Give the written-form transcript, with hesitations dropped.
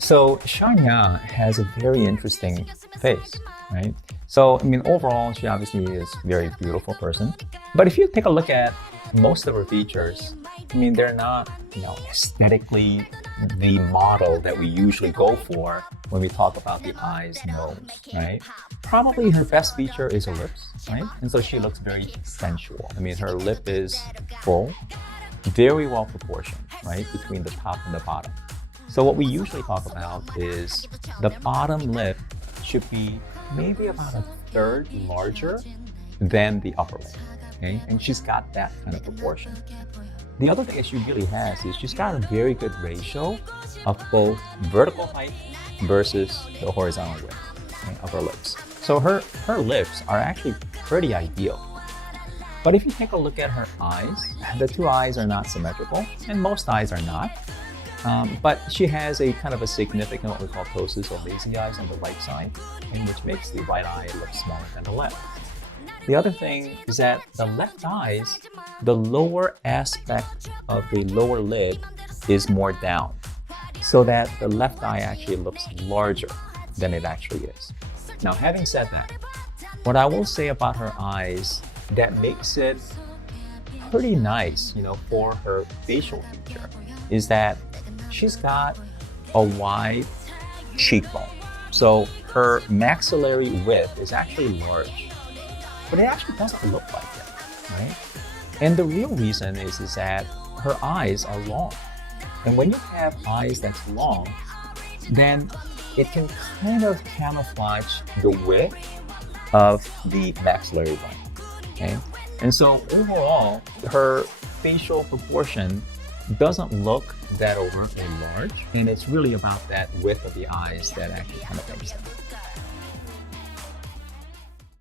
So Shania has a very interesting face, right? So I mean, overall, she obviously is a very beautiful person. But if you take a look at most of her features, I mean, they're not, aesthetically the model that we usually go for when we talk about the eyes, nose, right? Probably her best feature is her lips, right? And so she looks very sensual. I mean, her lip is full, very well proportioned, right, between the top and the bottom. So what we usually talk about is the bottom lip should be maybe about a third larger than the upper lip. Okay, and she's got that kind of proportion. The other thing that she really has is she's got a very good ratio of both vertical height versus the horizontal width, okay, of her lips. So her lips are actually pretty ideal. But if you take a look at her eyes, the two eyes are not symmetrical, and most eyes are not. But she has a kind of a significant what we call ptosis or lazy eyes on the right side, and which makes the right eye look smaller than the left. The other thing is that the left eyes, the lower aspect of the lower lid is more down, so that the left eye actually looks larger than it actually is. Now, having said that, what I will say about her eyes that makes it pretty nice, for her facial feature is that she's got a wide cheekbone. So her maxillary width is actually large, but it actually doesn't look like it, right? And the real reason is that her eyes are long. And when you have eyes that's long, then it can kind of camouflage the width of the maxillary bone, okay? And so overall, her facial proportion doesn't look that overtly large, and it's really about that width of the eyes that actually kind of makes them.